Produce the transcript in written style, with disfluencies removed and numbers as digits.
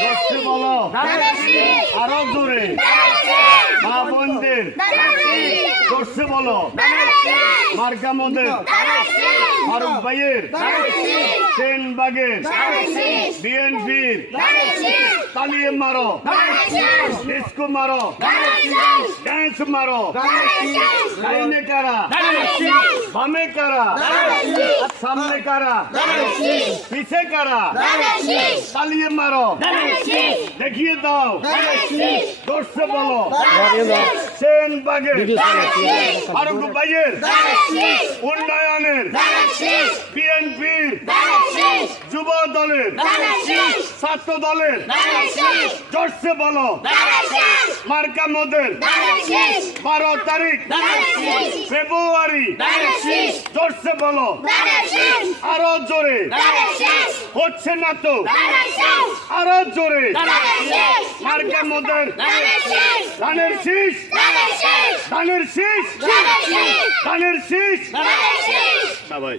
জোরসে বলো আরো জোরে মা বোনদের জোরসে বলো মার্কা মোদের ফারুক ভাইয়ের সেনবাগের বিএনপির তালিয়ে মারো ডিস্কো মারো ড্যান্স মারো ডাইনে কারা বামে কারা সামনে কারা পিছে কারা তালিয়ে মারো দেখিয়ে দাও জোরসে বলো সেনবাগের ফারুক ভাইয়ের উন্নয়নের বিএনপির যুব দলের ছাত্র দলের জোরসে বলো মার্কা মোদের 12 তারিখ ফেব্রুয়ারি জোরসে বলো আরো জোরে হচ্ছে না তো আরো জোরে মার্কা মোদের ধানের শীষ ধানের শীষ ধানের শীষ সবাই